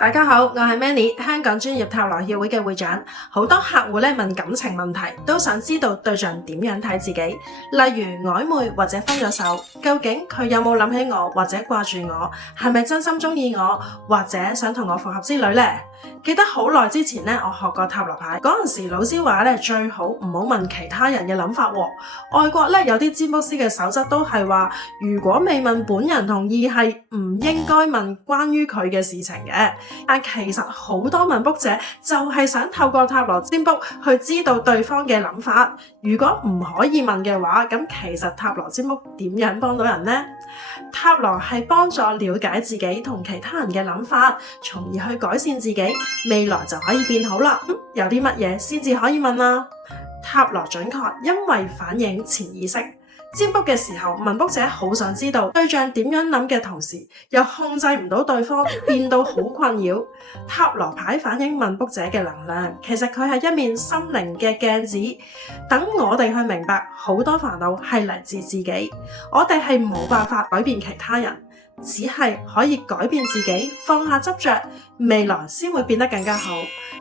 大家好，我係 Manny，香港專業塔羅協會嘅會長。好多客戶問感情問題，都想知道對象點樣睇自己，例如曖昧或者分咗手，究竟佢有冇諗起我或者掛住我，係咪真心中意我，或者想同我復合之類呢？記得好耐之前我學過塔羅牌，嗰陣時老師話最好唔好問其他人嘅諗法喎。外國有啲占卜師嘅守則都係話，如果未問本人同意，係唔應該問關於佢嘅事情嘅。但其實好多問卜者就係想透過塔羅占卜去知道對方嘅諗法。如果唔可以問嘅話，咁其實塔羅占卜點樣幫到人呢？塔羅係幫助了解自己同其他人嘅諗法，從而去改善自己，未來就可以變好啦。有啲乜嘢先至可以問啊？塔羅準確，因為反映潛意識。占卜嘅時候，問卜者好想知道對象點樣諗嘅同時，又控制唔到對方，變到好困擾。塔羅牌反映問卜者嘅能量，其實佢係一面心靈嘅鏡子，等我哋去明白好多煩惱係嚟自自己，我哋係冇辦法改變其他人，只係可以改變自己，放下執着，未來先會變得更加好。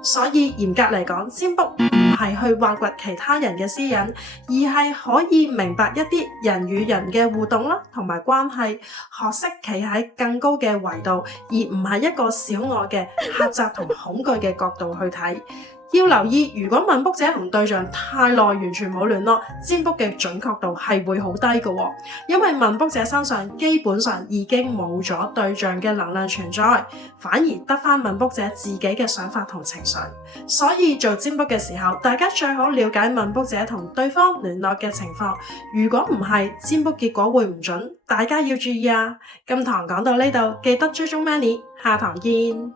所以嚴格嚟講，占卜唔係去挖掘其他人嘅私隱，而係可以明白一啲人與人嘅互動啦，同埋關係，學識企喺更高嘅維度，而唔係一個小我嘅狹窄同恐懼嘅角度去睇。要留意，如果問卜者同對象太耐完全冇聯絡，占卜嘅準確度係會好低嘅，因為問卜者身上基本上已經冇咗對象嘅能量存在，反而得返問卜者自己嘅想法同情緒。所以做占卜嘅時候，大家最好了解問卜者同對方聯絡嘅情況，如果唔係，占卜結果會唔準，大家要注意啊！今堂講到呢度，記得追蹤 Manny，下堂見。